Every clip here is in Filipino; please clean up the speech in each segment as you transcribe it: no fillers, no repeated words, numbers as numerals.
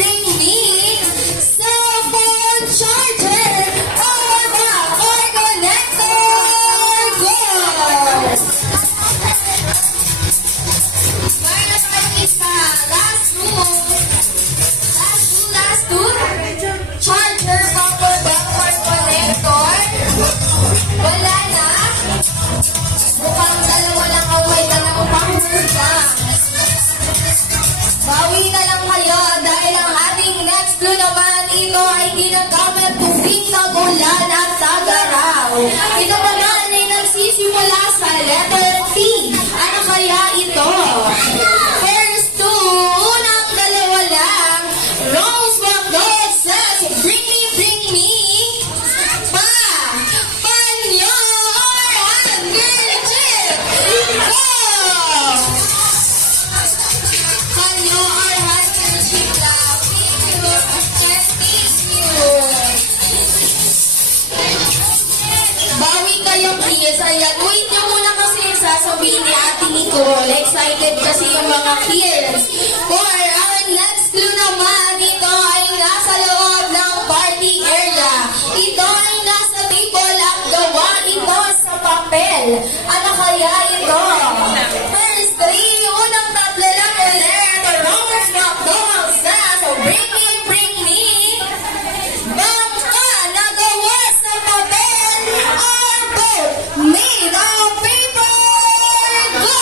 bring me cell phone charger. Power bank or connector. Go! Mayroon na tayo isa. Last two. Charger, power bank or connector. Wala na. Mukhang dalawa lang ang may dalang power bank. Bawi na lang kayo dahil ang ating next clue naman ito ay ginagamit tuwing nagulan at tagaraw. Ito naman ay nagsisimula sa letter T. Ano kaya ito? First two, unang dalawa lang. Rose McDonald says, bring me, panyo or handkerchief. Go! Panyo or handkerchief lang. Thank you. Bawi kayo, kids. Ayan, wait nyo muna kasi sasabihin ni Ate Nicole. Excited kasi yung mga kids. For our next clue naman, ito ay nasa loob ng party area. Ito ay nasa table at gawa ito sa papel. Ano kaya ito? First three, unang tatlo lang ulit. Rose McDonald says, so bring me. Bangka na gawa sa papel or both made of paper. Go!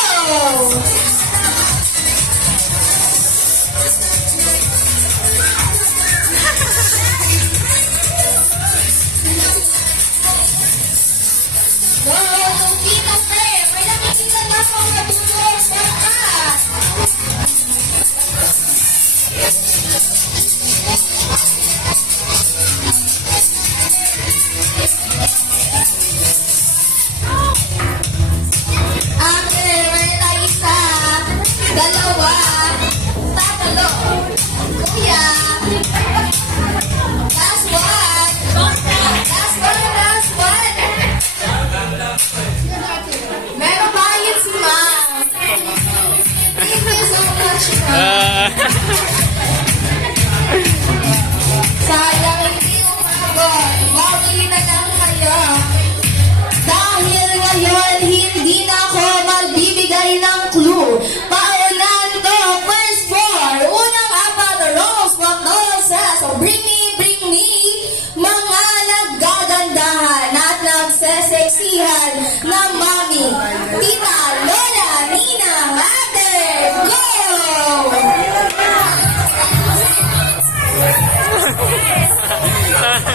Dalawa, tatlo, kuya, last one, meron pa yun si Ma'am. Thank you so much, Ma'am. Sayang hindi umabot, bawi na lang kayo. Dahil ngayon, hindi na ako magbibigay ng clue. Paulan ko, first four. Unang apat, Rose McDonald says, so bring me. Mga naggagandahan at nagseseksihan na mami, tita, lola, nina, ate. Go!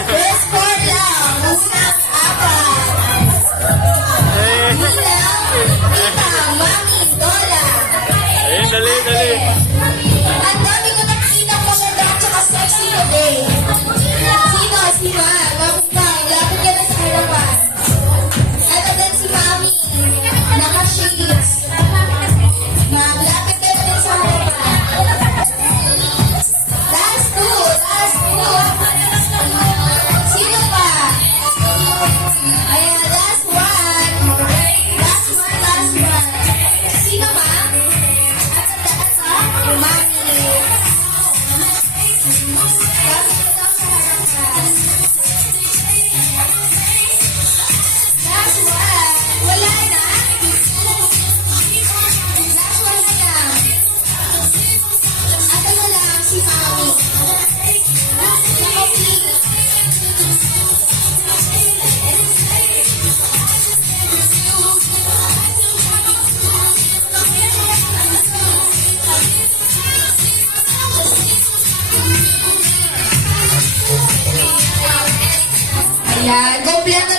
First four lang. Unang apat. Tita, mami, lola. Ayun, dali. Ang dami ko nakikita maganda at saka sexy today. Si Ma'am. Lapit ka na sa harapan. Ito din si Mami. Naka-shades. Ma'am, lapit ka na din sa harapan. Last two. Sino pa? Ayan, last one. Sino ba? Mami. Last one. Wala na? Last one na lang. At ano lang, si Mami. Ayan, kompleto